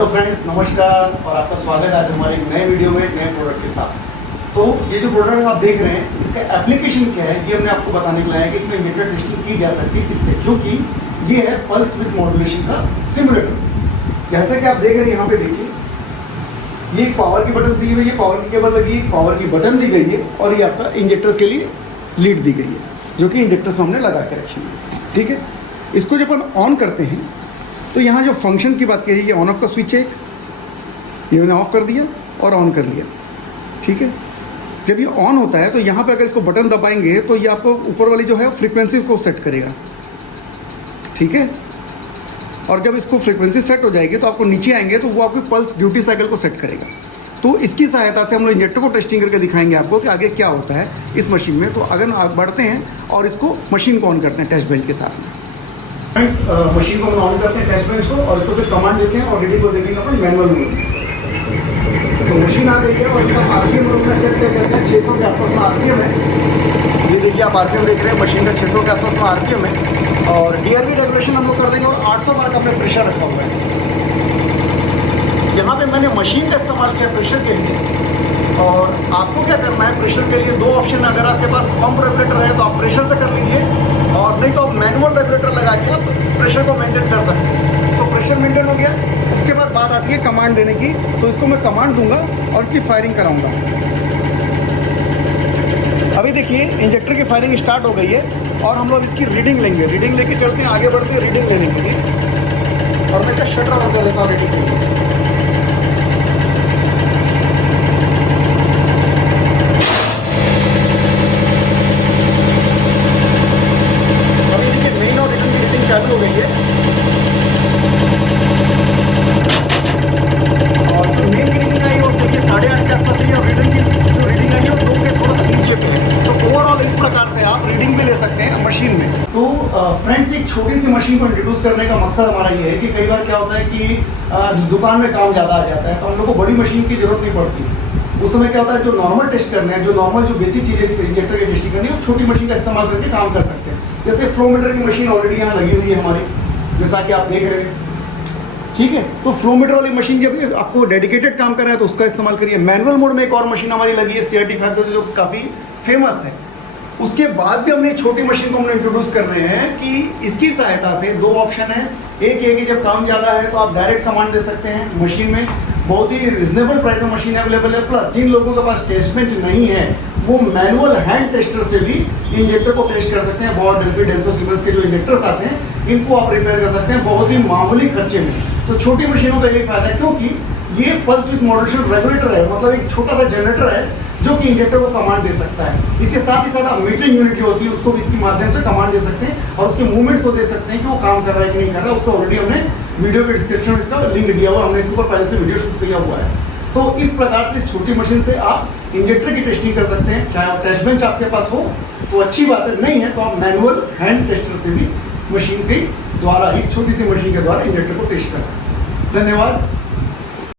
तो फ्रेंड्स नमस्कार और आपका स्वागत है आज हमारे एक नए वीडियो में एक नए प्रोडक्ट के साथ। तो ये जो प्रोडक्ट आप देख रहे हैं इसका एप्लीकेशन क्या है ये हमने आपको बताने के लिए है कि इसमें इंजेक्टर टेस्टिंग की जा सकती है किससे, क्योंकि ये है पल्स विद मॉड्यूलेशन का सिमुलेटर। जैसा कि आप देख रहे हैं यहाँ पे देखिए, ये पावर की बटन दी हुई है, पावर की केबल लगी है, पावर की बटन दी गई है और ये आपका इंजेक्टर्स के लिए लीड दी गई है जो कि इंजेक्टर्स में हमने लगा के रखी है। ठीक है, इसको जब हम ऑन करते हैं तो यहाँ जो फंक्शन की बात की, ये ऑन ऑफ का स्विच है, ये मैंने ऑफ कर दिया और ऑन कर लिया। ठीक है, जब ये ऑन होता है तो यहाँ पे अगर इसको बटन दबाएंगे तो ये आपको ऊपर वाली जो है फ्रीक्वेंसी को सेट करेगा। ठीक है, और जब इसको फ्रीक्वेंसी सेट हो जाएगी तो आपको नीचे आएंगे तो वो आपके पल्स ड्यूटी साइकिल को सेट करेगा। तो इसकी सहायता से हम लोग इंजेक्टर को टेस्टिंग करके दिखाएंगे आपको कि आगे क्या होता है इस मशीन में। तो अगर आगे बढ़ते हैं और इसको मशीन को ऑन करते हैं टेस्ट बेंच के साथ में। फ्रेंड्स मशीन को हम ऑन करते हैं टेस्ट बेंच को और इसको फिर कमांड देते हैं और रीडिंग को देखेंगे अपन मैनुअल मोड में। तो मशीन आ गई है और इसका आरपीएम में सेट करते हैं 600 के आसपास में आरपीएम है। ये देखिए आप आरपीएम देख रहे हैं, मशीन का 600 के आसपास में आरपीएम है और डीआरवी रेगुलेशन हम लोग कर देंगे और 800 बार का हमने प्रेशर रखा हुआ है। यहाँ पे मैंने मशीन का इस्तेमाल किया प्रेशर के लिए। और आपको क्या करना है, प्रेशर के लिए दो ऑप्शन, अगर आपके पास पंप रेगुलेटर है तो आप प्रेशर से कर लीजिए और नहीं तो आप मैनुअल रेगुलेटर लगा के आप प्रेशर को मेंटेन कर सकते हैं। तो प्रेशर मेंटेन हो गया, उसके बाद बात आती है कमांड देने की। तो इसको मैं कमांड दूंगा और इसकी फायरिंग कराऊंगा। अभी देखिए इंजेक्टर की फायरिंग स्टार्ट हो गई है और हम लोग इसकी रीडिंग लेंगे। रीडिंग लेके चलते हैं, आगे बढ़ते हैं रीडिंग लेने के लिए। और मैं इसका शटर ऑन कर देता हूँ रीडिंग के लिए। चालू हो गई है और जो मेन रीडिंग आई है वो देखिए 8.5 के आसपास है और रीडिंग की जो रीडिंग आई है वो 2 के थोड़ा सा नीचे पे है। तो ओवरऑल इस प्रकार से आप रीडिंग भी ले सकते हैं मशीन में। तो फ्रेंड्स एक छोटी सी मशीन को इंट्रोड्यूस करने का मकसद हमारा ये है कि कई बार क्या होता है कि दुकान में काम ज़्यादा आ जाता है तो हम लोग को बड़ी मशीन की जरूरत नहीं पड़ती। उस समय क्या होता है, जो नॉर्मल टेस्ट करने हैं, जो नॉर्मल जो बेसिक चीज़ें इंजेक्टर की टेस्टिंग करनी है, वो छोटी मशीन का इस्तेमाल करके काम कर सकते हैं। जैसे फ्लोमीटर की मशीन ऑलरेडी यहाँ लगी हुई है हमारी, जैसा कि आप देख रहे हैं। ठीक है, तो फ्लोमीटर वाली मशीन जब आपको डेडिकेटेड काम करना है तो उसका इस्तेमाल करिए। मैनुअल मोड में एक और मशीन हमारी लगी है CRT-5 जो काफ़ी फेमस है। उसके बाद भी हमने छोटी मशीन को हमने इंट्रोड्यूस कर रहे हैं कि इसकी सहायता से दो ऑप्शन है। एक ये कि जब काम ज़्यादा है तो आप डायरेक्ट कमांड दे सकते हैं मशीन में, बहुत ही रिजनेबल प्राइस में मशीन अवेलेबल है। प्लस जिन लोगों के पास टेस्ट बेंच नहीं है वो मैनुअल हैंड टेस्टर से भी इंजेक्टर को टेस्ट कर सकते हैं। बहुत डेल्फी डेल्सो सीमेंस के जो इंजेक्टर आते हैं इनको आप रिपेयर कर सकते हैं बहुत ही मामूली खर्चे में। तो छोटी मशीनों का यही फायदा है क्योंकि ये पल्स विद मॉड्यूलेशन रेगुलेटर है, मतलब एक छोटा सा जनरेटर है जो कि इंजेक्टर को कमांड दे सकता है। इसके साथ ही साथ मीटरिंग यूनिट जो होती है उसको भी इसके माध्यम से कमांड दे सकते हैं और उसके मूवमेंट को दे सकते हैं कि वो काम कर रहा है कि नहीं कर रहा है। उसको ऑलरेडी हमने वीडियो के डिस्क्रिप्शन में इसका लिंक दिया हुआ, हमने इसके ऊपर पहले से वीडियो शूट किया हुआ है। तो इस प्रकार से इस छोटी मशीन से आप इंजेक्टर की टेस्टिंग कर सकते हैं। चाहे आप टेस्ट बेंच आपके पास हो तो अच्छी बात है, नहीं है तो आप मैनुअल हैंड टेस्टर से भी मशीन के द्वारा, इस छोटी सी मशीन के द्वारा इंजेक्टर को टेस्ट कर सकते हैं। धन्यवाद।